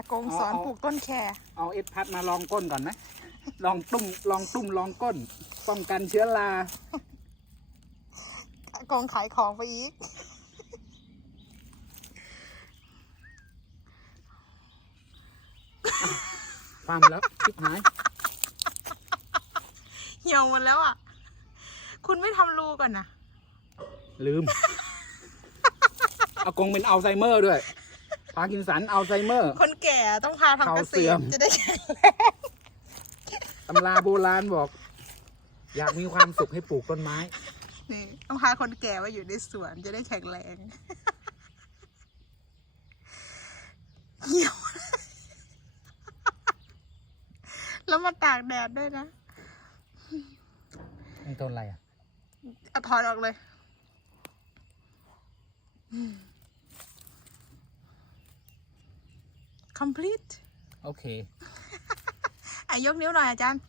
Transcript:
อากงสอนเอาปลูกต้นแครเอาเอ็ดพัดมาลองก้นก่อนไหมลองตุ้มลองตุ้มลองก้น ป้องกันเชื้อราอากงขายของไปอีกฟังแล้วชิบหายเหี่ยวหมดแล้วอะ คุณไม่ทำรูก่อนนะลืม อากงเป็นอัลไซเมอร์ด้วยพาร์กินสันอัลไซเมอร์ คนแก่ต้องพาทำเกเขาษเสื่อตมรจะได้แข็งแรงตำราโบราณบอก อยากมีความสุขให้ปลูกต้นไม้ นี่ต้องพาคนแก่มาอยู่ในสวนจะได้แข็งแรงเหี่ยวแล้วมาตากแดดด้วยนะนี่ต้นอะไรอะ เอาถอนออกเลย complete โอเค อะยกนิ้วหน่อยอาจารย์